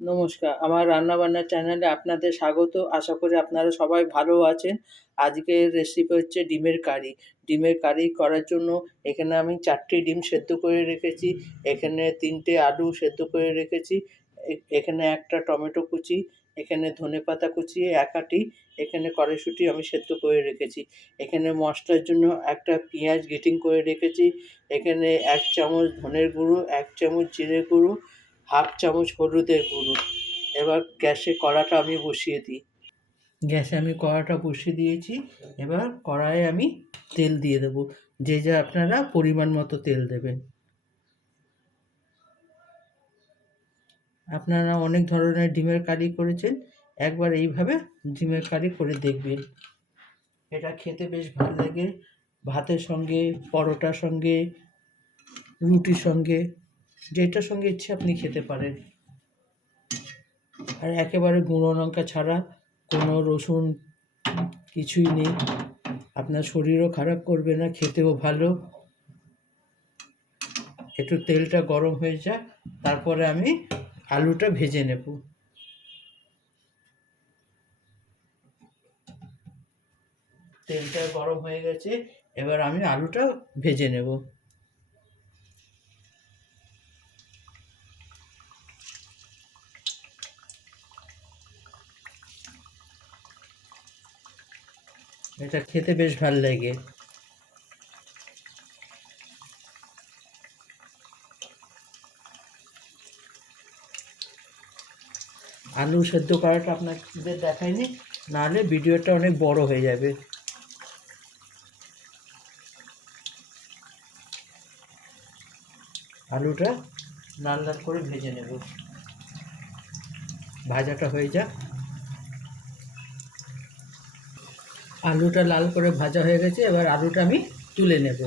নমস্কার। আমার রান্নাবান্না চ্যানেলে আপনাদের স্বাগত। আশা করি আপনারা সবাই ভালো আছেন। আজকের রেসিপি হচ্ছে ডিমের কারি। ডিমের কারি করার জন্য এখানে আমি ৪ টি ডিম সেদ্ধ করে রেখেছি। এখানে ৩ টে আলু সেদ্ধ করে রেখেছি। এখানে একটা টমেটো কুচি, এখানে ধনেপাতা কুচি ১ আঁটি, এখানে কড়াইশুঁটি আমি সেদ্ধ করে রেখেছি। এখানে মশলার জন্য একটা পেঁয়াজ গ্রেটিং করে রেখেছি। এখানে ১ চামচ ধনের গুঁড়ো, ১ চামচ জিরে গুঁড়ো, হাফ চামচ হলুদের গুঁড়ো। এবার গ্যাসে কড়াটা আমি বসিয়ে দিই। গ্যাসে আমি কড়াটা বসিয়ে দিয়েছি। এবার কড়াইয়ে আমি তেল দিয়ে দেবো। যে যা আপনারা পরিমাণ মতো তেল দেবেন। আপনারা অনেক ধরনের ডিমের কারি করেছেন, একবার এইভাবে ডিমের কারি করে দেখবেন। এটা খেতে বেশ ভালো লাগে। ভাতের সঙ্গে, পরোটার সঙ্গে, রুটির সঙ্গে, যেটার সঙ্গে ইচ্ছে আপনি খেতে পারেন। আর একেবারে গুঁড়ো লঙ্কা ছাড়া, কোনো রসুন কিছুই নেই। আপনার শরীরও খারাপ করবে না, খেতেও ভালো। একটু তেলটা গরম হয়ে যায়, তারপরে আমি আলুটা ভেজে নেব। তেলটা গরম হয়ে গেছে, এবার আমি আলুটা ভেজে নেব। এটা খেতে বেশ ভাল লাগে। আলু সেদ্ধ করাটা আপনাদের দেখায়নি, নাহলে ভিডিওটা অনেক বড় হয়ে যাবে। আলুটা লাল লাল করে ভেজে নেব। ভাজাটা হয়ে যাক। আলুটা লাল করে ভাজা হয়ে গেছে, এবার আলুটা আমি তুলে নেব।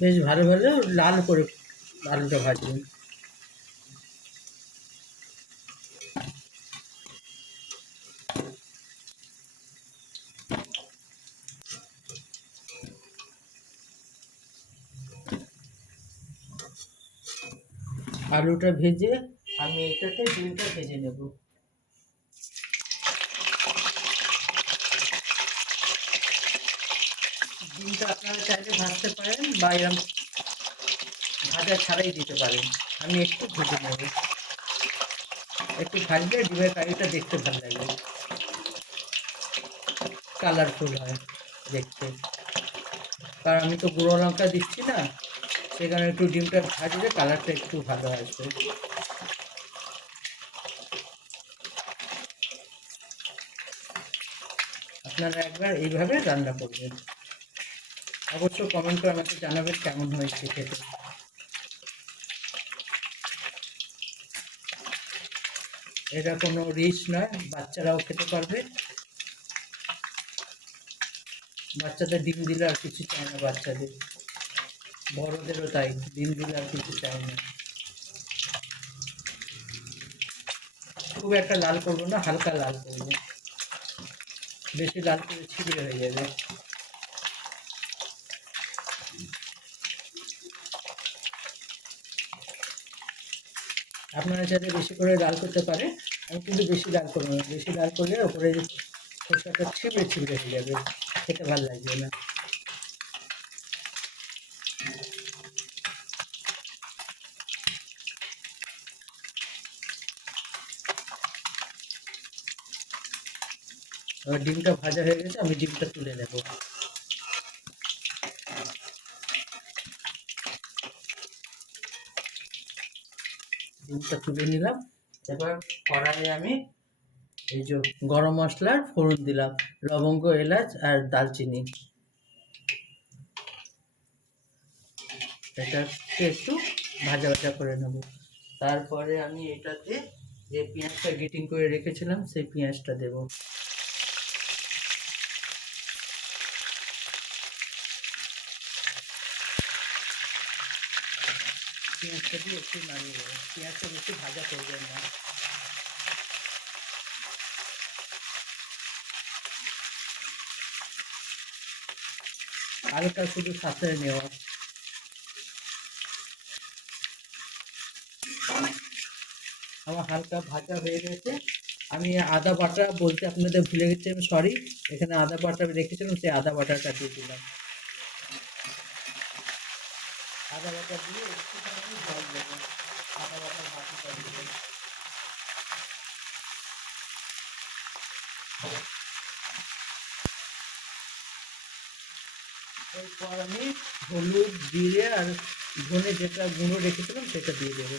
বেশ ভালো ভালো লাল করে আলুটা ভাজবেন। আলুটা ভেজে আমি এটাতে ডিমটা ভেজে নেব। ডিমটা আপনারা চাইলে ভাজতে পারেন বা এরকম ভাজা ছাড়াই দিতে পারেন। আমি একটু ভেজে নেব। একটু ভাজলে ডিমের কারিটা দেখতে ভালো লাগবে, কালারফুল হয় দেখতে। কারণ আমি তো গুঁড়ো লঙ্কা দিচ্ছি না, সেখানে একটু ডিমটা ভাজলে কালারটা একটু ভালো আসবে। আপনারা একবার এইভাবে রান্না করবেন। অবশ্য কমেন্ট করে আমাকে জানাবেন কেমন হয়েছে খেতে। এটা কোনো রিচ নয়, বাচ্চারাও খেতে পারবে। বাচ্চাদের ডিম দিলে আর কিছু চায় না, বাচ্চাদের বড়দেরও তাই, ডিম দিলে আর কিছু চায় না। খুব একটা লাল করবো না, হালকা লাল করবো। বেশি লাল করে ছিদ্র হয়ে যাবে। আপনারা চাইলে বেশি করে লাল করতে পারে, আমি কিন্তু বেশি লাল করবো না। বেশি লাল করলে ওপরে খোসাটা ছিবড়ে ছিবড়ে হয়ে যাবে, খেতে ভালো লাগবে না। এবার ডিমটা ভাজা হয়ে গেছে, আমি ডিমটা তুলে নেব। ডিমটা তুলে নিলাম। এবার কড়াইয়ে আমি এই যে গরম মশলার ফোড়ন দিলাম, লবঙ্গ, এলাচ আর দালচিনি। এটাকে একটু ভাজা ভাজা করে নেব। তারপরে আমি এটাতে যে পেঁয়াজটা গ্রেটিং করে রেখেছিলাম সেই পেঁয়াজটা দেব। পেঁয়াজটা দিয়ে একটু নাড়িয়ে দেবো। পেঁয়াজটা বেশি ভাজা করবেন না। হালকা শুধু সাঁতরে নেওয়া। আমার হালকা ভাজা হয়ে গেছে। আমি আদা বাটা বলতে আপনাদের ভুলে গেছি, আমি সরি। এখানে আদা বাটা রেখেছিলাম, সেই আদা বাটাটা দিয়ে দিলাম। আদা বাটা দিয়ে একটুখানি জল দেবো। আদা বাটা বাটিটা দিয়ে এরপর আমি হলুদ, জিরে আর ধনে যেটা গুঁড়ো রেখেছিলাম সেটা দিয়ে দেবো।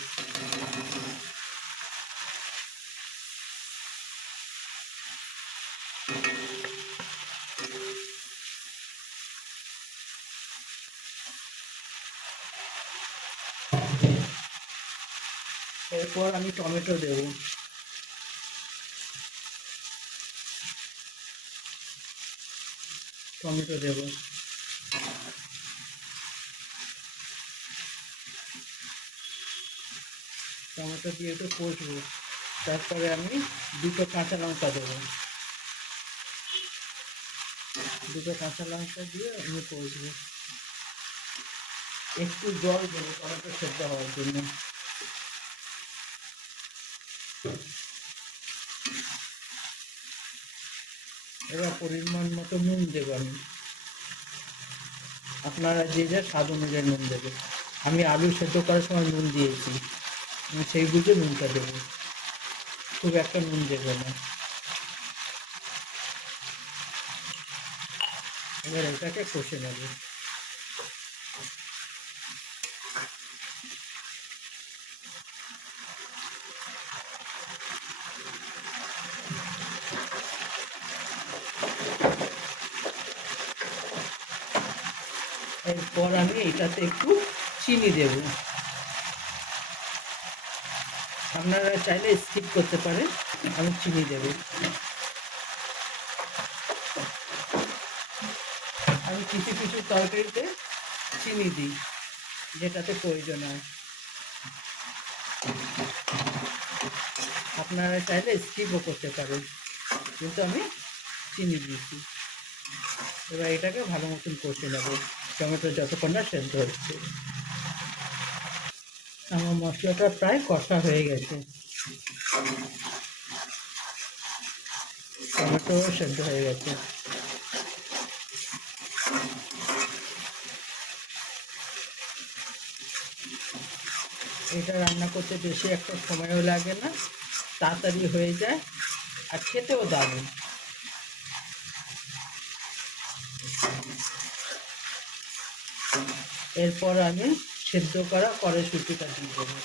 এরপর আমি টমেটো দেবো। টমেটো দেবো। টমেটো দিয়ে একটু কষবো। তারপরে আমি দুটো কাঁচা লঙ্কা দেবো। দুটো কাঁচা লঙ্কা দিয়ে আমি কষবো। একটু জল দেবো টমেটো সেদ্ধ হওয়ার জন্য। এবার পরিমাণ মতো নুন দেবো আমি। আপনারা যে যা স্বাদ অনুযায়ী নুন দেবে। আমি আলু সেদ্ধ করার সময় নুন দিয়েছি, আমি সেই বুঝে নুনটা দেবো, খুব একটা নুন দেবো না। এবার এটাকে কষে নেব। এরপর আমি এটাতে একটু চিনি দেব। আপনারা চাইলে স্কিপ করতে পারেন, আমি চিনি দেব। আমি কিছু কিছু তরকারিতে চিনি দিই, যেটাতে প্রয়োজন হয়। আপনারা চাইলে স্কিপও করতে পারেন, কিন্তু আমি চিনি দিয়েছি। এবার এটাকে ভালো মতন কষে নেব টমেটো যতক্ষণ না সেদ্ধ হচ্ছে। আমার মশলাটা প্রায় কষা হয়ে গেছে, টমেটো সেদ্ধ হয়ে গেছে। এটা রান্না করতে বেশি একটা সময়ও লাগে না, তাড়াতাড়ি হয়ে যায়, আর খেতেও দারুণ। এরপর আমি সেদ্ধ করা কড়াইশুঁটিটা দিয়ে দেবো।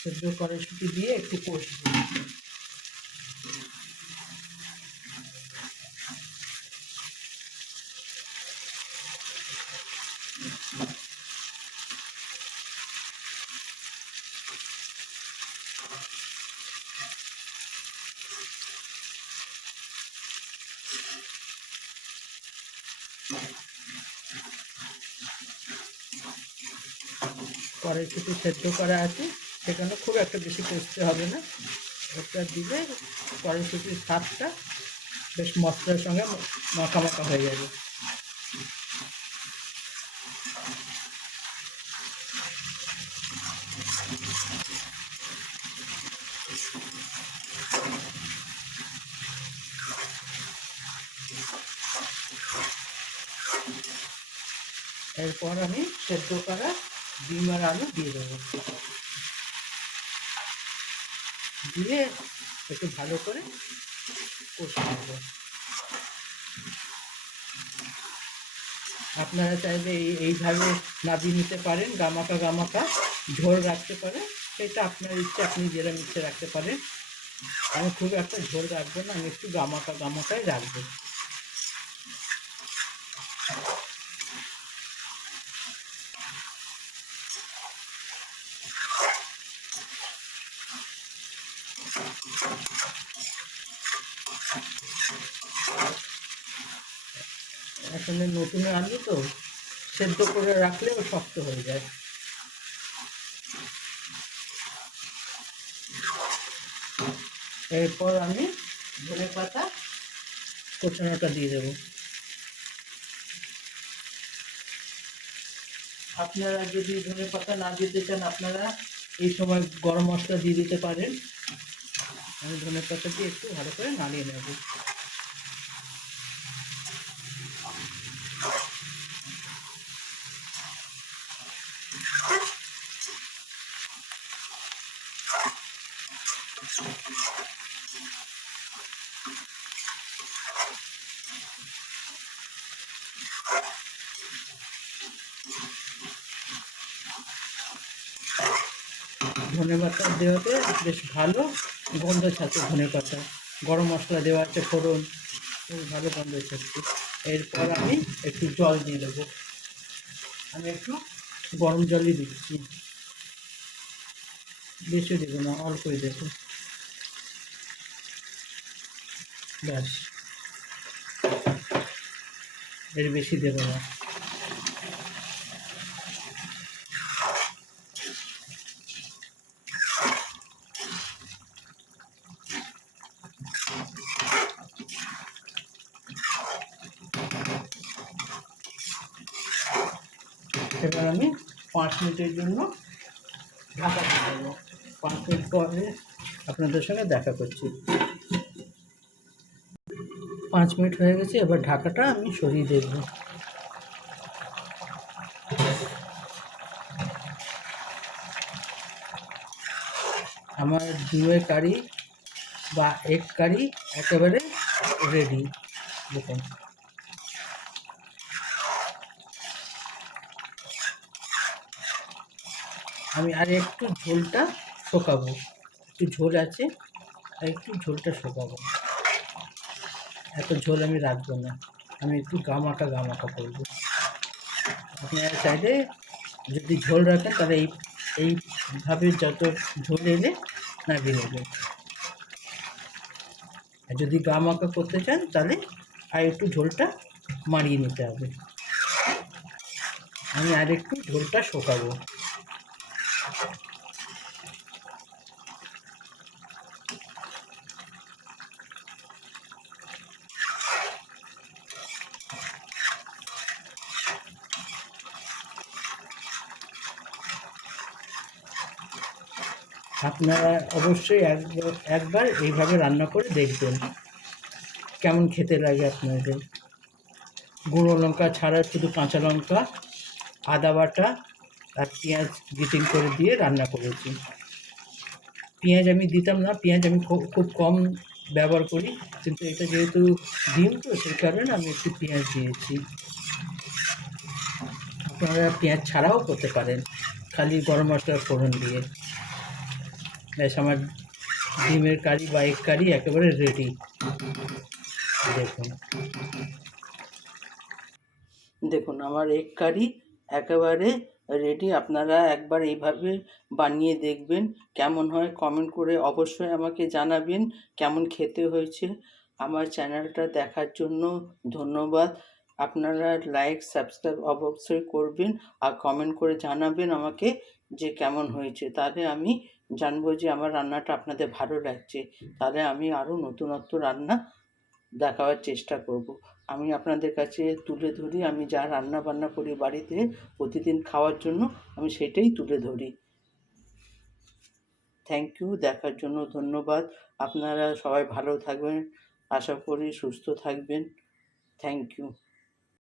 সেদ্ধ কড়াইশুঁটি দিয়ে একটু কষবো। কড়াইশুঁটি সেদ্ধ করা আছে, সেখানে খুব একটা বেশি কষতে হবে না। ওটা দিলে কড়াইশুঁটির স্বাদটা বেশ মশলার সঙ্গে মাখা মাখা হয়ে যাবে। এরপর আমি সেদ্ধ করা ডিম আর আলু দিয়ে দেবো। দিয়ে একটু ভালো করে কষে নেব। আপনারা চাইলে এইভাবে নামিয়ে নিতে পারেন, গামাকা গামাকা ঝোল রাখতে পারেন, সেটা আপনার ইচ্ছে, আপনি যেরকম ইচ্ছে রাখতে পারেন। আমি খুব একটা ঝোল রাখবো না, আমি একটু গামাকা গামাকাই রাখবো। আসলে নতুন আলু তো, সেদ্ধ করে রাখলেও শক্ত হয়ে যায়। এরপর আমি ধনে পাতা কোচানোটা দিয়ে দেবো। আপনারা যদি ধনেপাতা না দিতে চান আপনারা এই সময় গরম মশলা দিয়ে দিতে পারেন। আমি ধনেপাতা দিয়ে একটু ভালো করে নাড়িয়ে নেব। ধনেপাতা দেওয়াতে বেশ ভালো গন্ধ ছাড়ছে ধনেপাতা, গরম মশলা দেওয়া আছে, ফোড়ন, বেশ ভালো গন্ধ ছাড়ছে। এরপর আমি একটু জল দিয়ে দেবো। আমি একটু গরম জলই দিচ্ছি, বেশি দেবো না, অল্পই দেবো, ব্যাস, এর বেশি দেবো না। এবার আমি 5 মিনিটের জন্য ঢাকা দিয়ে দেবো। 5 মিনিট পরে আপনাদের সঙ্গে দেখা করছি। 5 মিনিট হয়ে গেছে, এবার ঢাকাটা আমি সরিয়ে দেখব। আমার ডিমের কারি বা এগ কারি একেবারে রেডি। দেখুন, আমি আর একটু ঝোলটা শুকাবো, একটু ঝোল আছে, আর একটু ঝোলটা শুকাবো। এত ঝোল আমি রাখবো না, আমি একটু গামাখা গামাখা করবো। আপনারা চাইলে যদি ঝোল রাখেন তাহলে এইভাবে যত ঝোল এলে নামিয়ে নেবেন। আর যদি গামাখা করতে চান তাহলে আর একটু ঝোলটা মারিয়ে নিতে হবে। আমি আর একটু ঝোলটা শুকাবো। আপনারা অবশ্যই একবার এইভাবে রান্না করে দেখবেন কেমন খেতে লাগে আপনাদের। গুঁড়ো লঙ্কা ছাড়া শুধু কাঁচা লঙ্কা, আদা বাটা আর পেঁয়াজ গ্রেটিং করে দিয়ে রান্না করেছি। পেঁয়াজ আমি দিতাম না, পেঁয়াজ আমি খুব কম ব্যবহার করি, কিন্তু এটা যেহেতু ডিম তো সেই কারণে আমি একটু পেঁয়াজ দিয়েছি। আপনারা পেঁয়াজ ছাড়াও করতে পারেন, খালি গরম মশলার ফোড়ন দিয়ে। ব্যাস, আমার ডিমের কারি বা এগ কারি একেবারে রেডি। দেখুন, দেখুন আমার এগ কারি একেবারে রেডি। আপনারা একবার এইভাবে বানিয়ে দেখবেন, কেমন হয় কমেন্ট করে অবশ্যই আমাকে জানাবেন কেমন খেতে হয়েছে। আমার চ্যানেলটা দেখার জন্য ধন্যবাদ। আপনারা লাইক সাবস্ক্রাইব অবশ্যই করবেন আর কমেন্ট করে জানাবেন আমাকে যে কেমন হয়েছে। তাহলে আমি জানবো যে আমার রান্নাটা আপনাদের ভালো লাগছে, তাহলে আমি আরও নতুনত্ব রান্না দেখাবার চেষ্টা করব। আমি আপনাদের কাছে তুলে ধরি আমি যা রান্না বান্না করি বাড়িতে প্রতিদিন খাওয়ার জন্য, আমি সেটাই তুলে ধরি। থ্যাংক ইউ, দেখার জন্য ধন্যবাদ। আপনারা সবাই ভালো থাকবেন, আশা করি সুস্থ থাকবেন। Thank you.